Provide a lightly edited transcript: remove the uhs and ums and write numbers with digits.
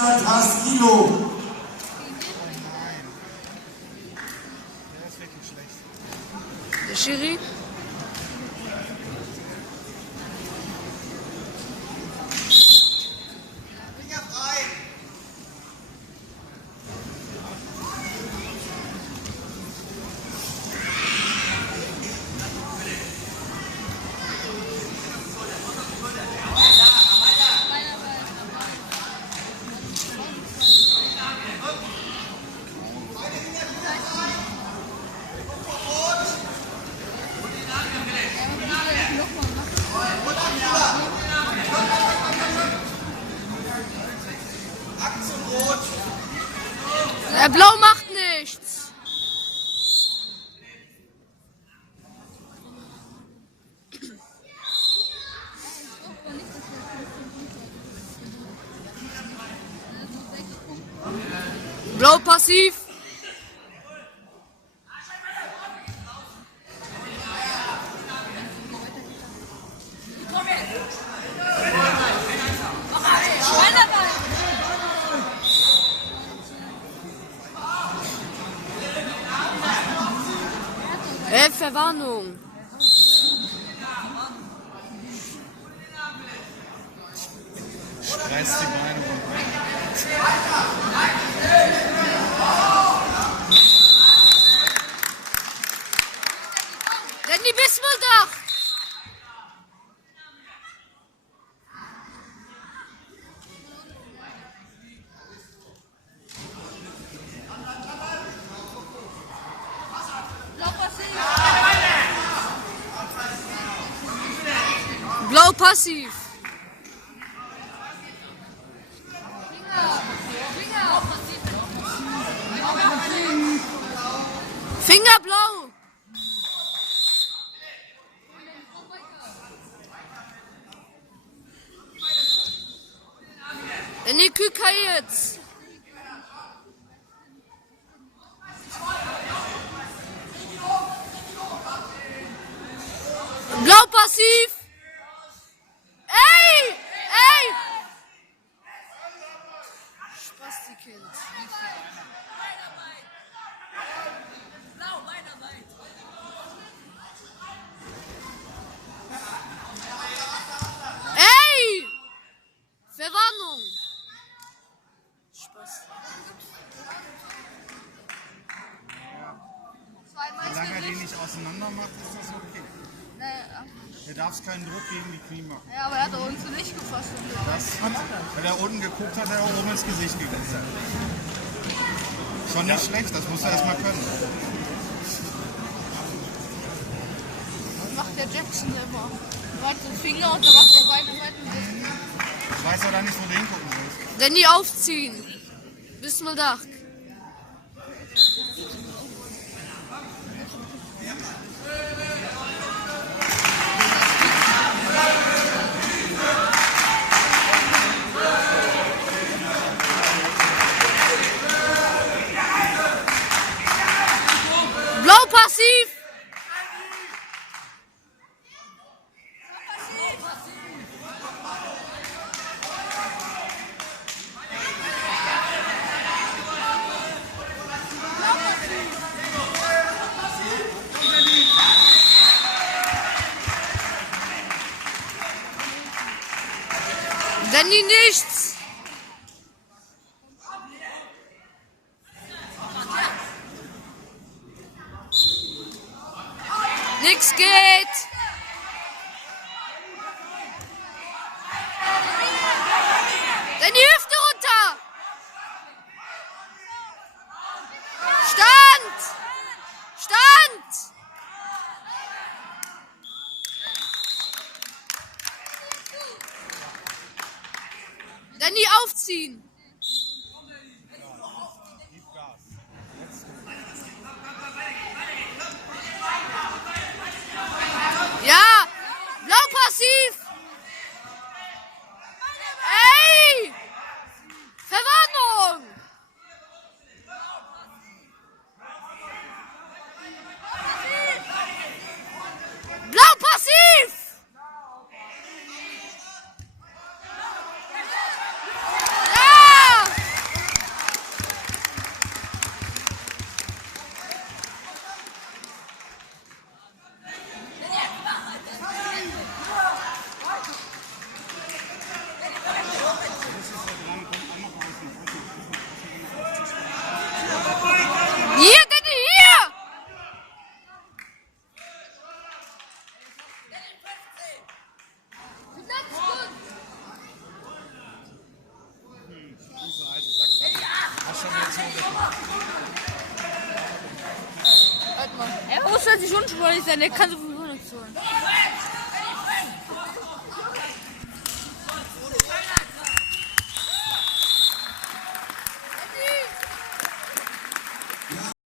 100 Kilo. Der Schiri. Blau macht nichts. Blau passiv. Verwarnung. Reißt die Beine runter. Danny Bismuldach. Blau passiv. Finger blau. Danny Küker jetzt. Blau passiv. Spastikind. Ey! Verwarnung. Spaß. Solange er den nicht auseinander macht, ist das okay. Du darfst keinen Druck gegen die Knie machen. Ja, aber er hat uns nicht gefasst. Weil er unten geguckt hat, er oben ins Gesicht gegessen. Schon nicht schlecht, das musst du erstmal können. Das macht der Jackson immer. Er hat den Finger und dann macht der Beine weiter. Ich weiß ja dann nicht, wo du hingucken willst. Danny aufziehen. Bismuldach. Blau passiv. Danny nichts. Nix geht. Danny Hüfte runter. Stand. Stand. Danny aufziehen. Ja, blau passiv. Ey! Verwarnung. Blau passiv. Ja! muss plötzlich unsportlich sein, der kann sowieso nichts holen.